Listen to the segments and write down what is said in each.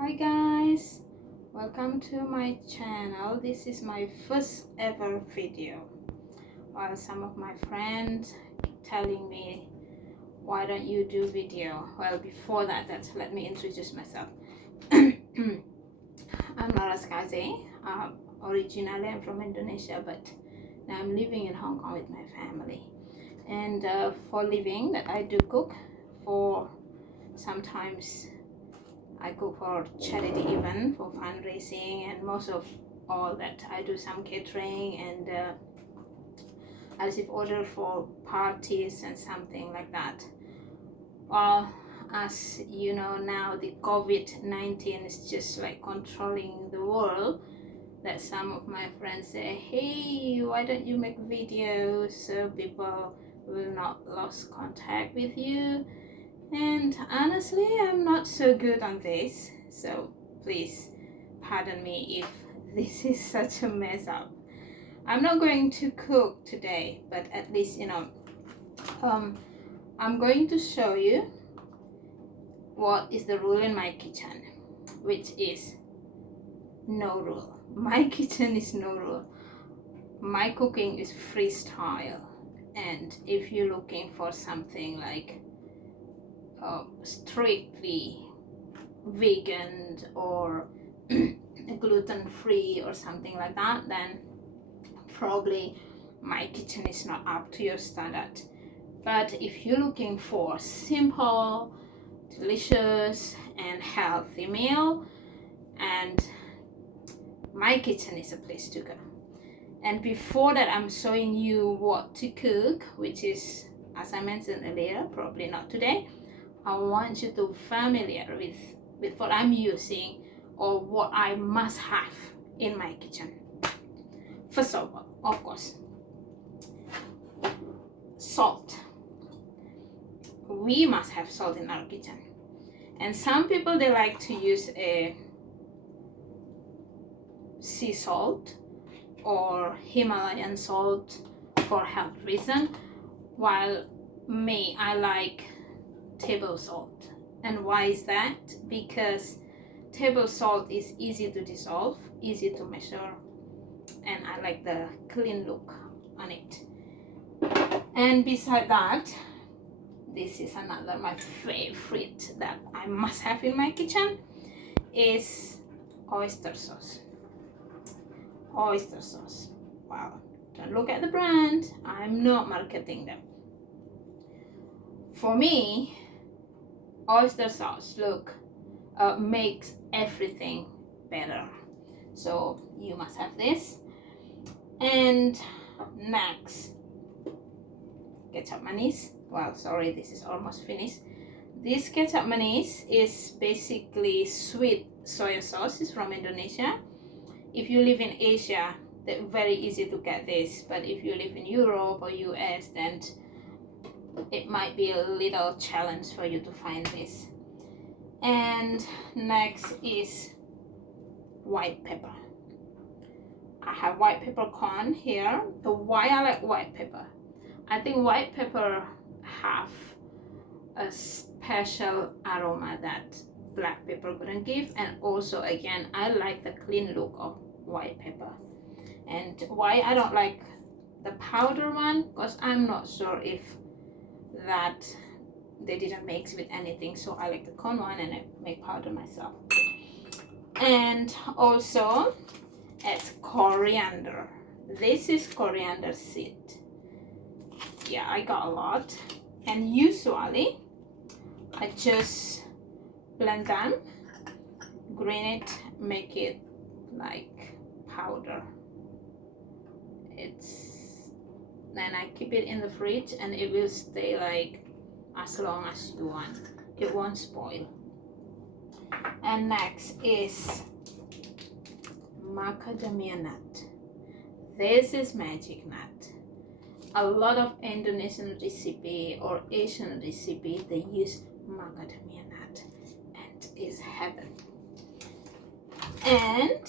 Hi guys, welcome to my channel. This is my first ever video. While some of my friends keep telling me, why don't you do video? Well, before that, let me introduce myself. I'm Laras Kaze. Originally I'm from Indonesia, but now I'm living in Hong Kong with my family. And for living, that I do cook for sometimes I cook for charity event, for fundraising, and most of all that I do some catering, and I receive order for parties and something like that. Well, as you know now, the COVID-19 is just like controlling the world. That some of my friends say, hey, why don't you make videos so people will not lose contact with you? And honestly, I'm not so good on this, so please pardon me if this is such a mess up. I'm not going to cook today, but at least I'm going to show you what is the rule in my kitchen, which is no rule. My kitchen is no rule. My cooking is freestyle, and if you're looking for something like strictly vegan or gluten-free or something like that, then probably my kitchen is not up to your standard. But if you're looking for simple, delicious and healthy meal, and my kitchen is a place to go. And before that, I'm showing you what to cook, which is, as I mentioned earlier, probably not today. I want you to familiar with what I'm using or what I must have in my kitchen. First of all, of course, salt. We must have salt in our kitchen. And some people, they like to use a sea salt or Himalayan salt for health reason, while me, I like table salt. And why is that? Because table salt is easy to dissolve, easy to measure, and I like the clean look on it. And beside that, this is another my favorite that I must have in my kitchen, is oyster sauce. Oyster sauce. Wow, don't look at the brand, I'm not marketing them. For me, oyster sauce makes everything better, so you must have this. And next, ketchup manis. Well, sorry, this is almost finished. This ketchup manis is basically sweet soy sauce. It's from Indonesia. If you live in Asia, they're very easy to get this, but if you live in Europe or US, then it might be a little challenge for you to find this. And next is white pepper. I have white peppercorn here. So why I like white pepper? I think white pepper have a special aroma that black pepper couldn't give, and also again I like the clean look of white pepper. And why I don't like the powder one, because I'm not sure if that they didn't mix with anything, so I like the corn one and I make powder myself. And also it's coriander. This is coriander seed. Yeah, I got a lot, and usually I just blend them, green it, make it like powder. Then I keep it in the fridge and it will stay like as long as you want. It won't spoil. And next is macadamia nut. This is magic nut. A lot of Indonesian recipe or Asian recipe, they use macadamia nut, and it's heaven. And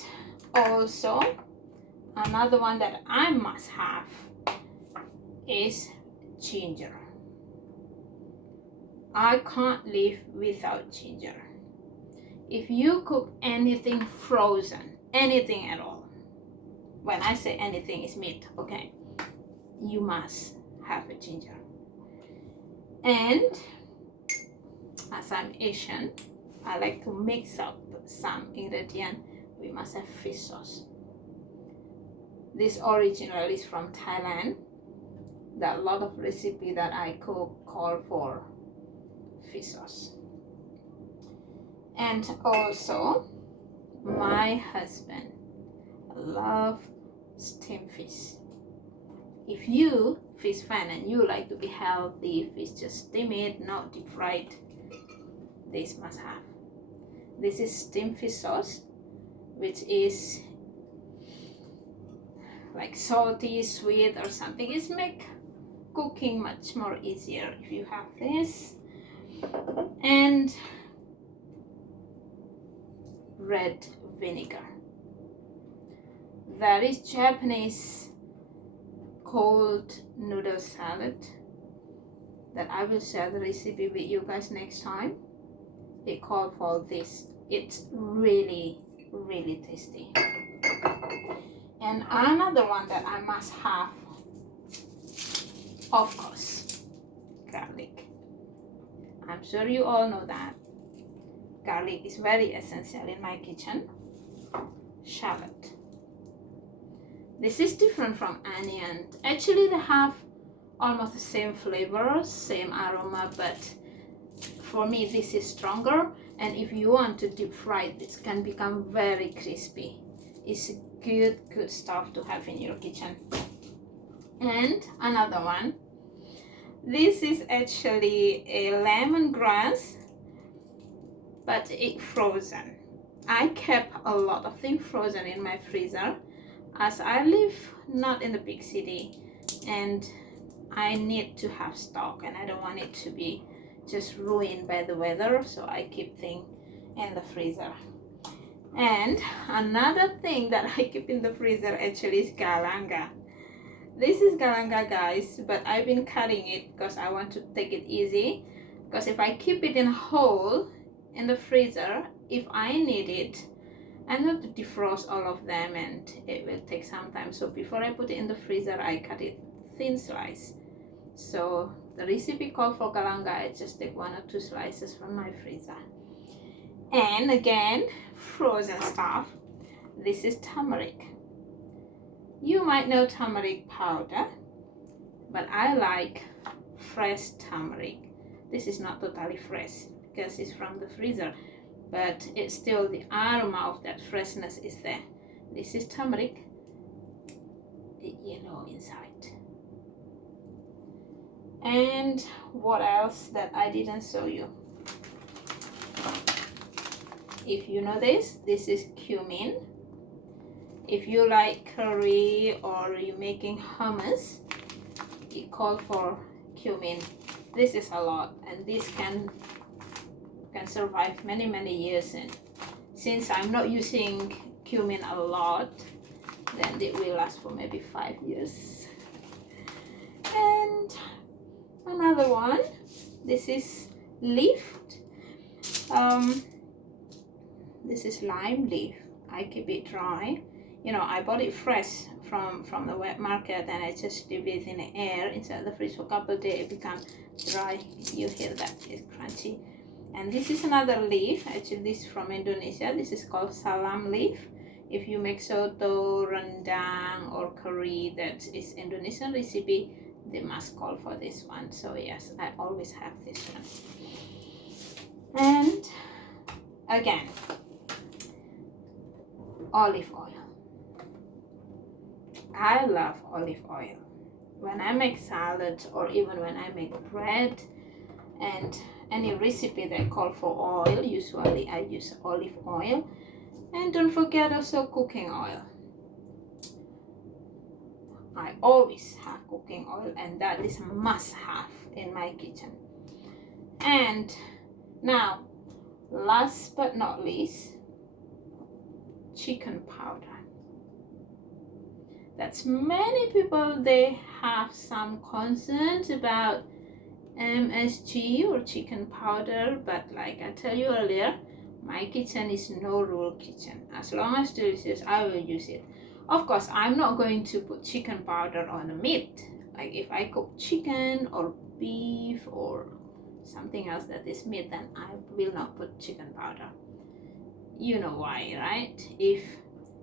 also another one that I must have is ginger. I can't live without ginger. if you cook anything frozen, anything at all, when I say anything is meat, okay, you must have a ginger. And as I'm Asian, I like to mix up some ingredient. We must have fish sauce. This originally is from Thailand. There are a lot of recipe that I cook call for fish sauce. And also, my husband loves steamed fish. If you fish fan and you like to be healthy, fish just steam it, not deep fried, this must have. This is steamed fish sauce, which is like salty, sweet or something. It makes cooking much more easier if you have this. And red vinegar. That is Japanese cold noodle salad that I will share the recipe with you guys next time. It called for this. It's really tasty. And another one that I must have, of course, garlic. I'm sure you all know that garlic is very essential in my kitchen. Shallot. This is different from onion. Actually, they have almost the same flavor, same aroma, but for me this is stronger. And if you want to deep fry, this can become very crispy. It's good stuff to have in your kitchen. And another one. This is actually a lemongrass, but it's frozen. I kept a lot of things frozen in my freezer as I live not in the big city and I need to have stock and I don't want it to be just ruined by the weather, so I keep things in the freezer. And another thing that I keep in the freezer actually is galanga. This is galanga, guys, but I've been cutting it because I want to take it easy, because if I keep it in whole in the freezer, if I need it, I have to defrost all of them and it will take some time. So before I put it in the freezer, I cut it thin slice. So the recipe called for galanga, I just take 1 or 2 slices from my freezer. And again, frozen stuff. This is turmeric. You might know turmeric powder, but I like fresh turmeric. This is not totally fresh because it's from the freezer, but it's still the aroma of that freshness is there. This is turmeric, yellow inside. And what else that I didn't show you? If you know this is cumin. If you like curry or you're making hummus, it calls for cumin. This is a lot, and this can survive many years. And since I'm not using cumin a lot, then it will last for maybe 5 years. And another one, this is leaf. This is lime leaf. I keep it dry. You know, I bought it fresh from the wet market and I just leave it in the air inside the fridge for a couple of days. It becomes dry. You hear that? It's crunchy. And this is another leaf. Actually, this is from Indonesia. This is called salam leaf. If you make soto, rendang, or curry that is Indonesian recipe, they must call for this one. So yes, I always have this one. And again, olive oil. I love olive oil. When I make salad or even when I make bread and any recipe that call for oil, usually I use olive oil. And don't forget also cooking oil. I always have cooking oil, and that is a must have in my kitchen. And now, last but not least, chicken powder. That's many people, they have some concerns about MSG or chicken powder, but like I tell you earlier, My kitchen is no rule kitchen. As long as delicious, I will use it. Of course, I'm not going to put chicken powder on the meat. Like if I cook chicken or beef or something else that is meat, then I will not put chicken powder. You know why, right? If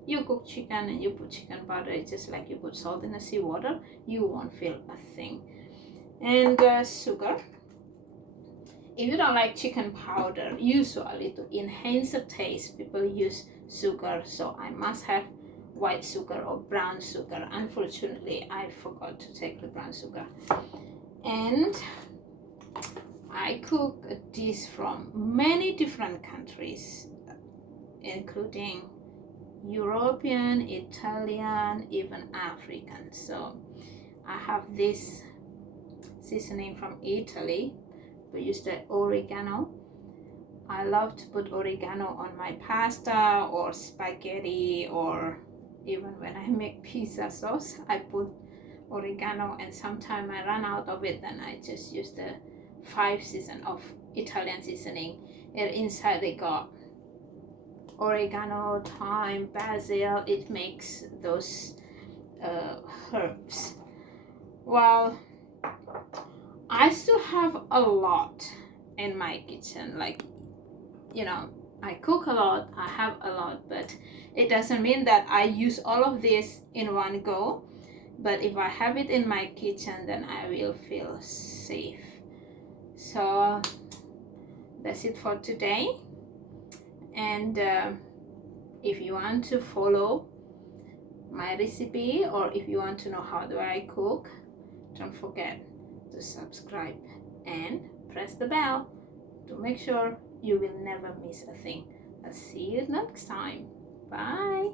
you cook chicken and you put chicken powder, it's just like you put salt in the seawater, you won't feel a thing. And sugar. If you don't like chicken powder, usually to enhance the taste, people use sugar. So I must have white sugar or brown sugar. Unfortunately, I forgot to take the brown sugar. And I cook a dish from many different countries, including European, Italian, even African. So I have this seasoning from Italy. We use the oregano. I love to put oregano on my pasta or spaghetti, or even when I make pizza sauce, I put oregano, and sometimes I run out of it, then I just use the 5 season of Italian seasoning. And inside they got oregano, thyme, basil. It makes those herbs. Well, I still have a lot in my kitchen. Like, you know, I cook a lot, I have a lot, but it doesn't mean that I use all of this in one go. But if I have it in my kitchen, then I will feel safe. So that's it for today. And if you want to follow my recipe, or if you want to know how do I cook, don't forget to subscribe and press the bell to make sure you will never miss a thing. I'll see you next time. Bye.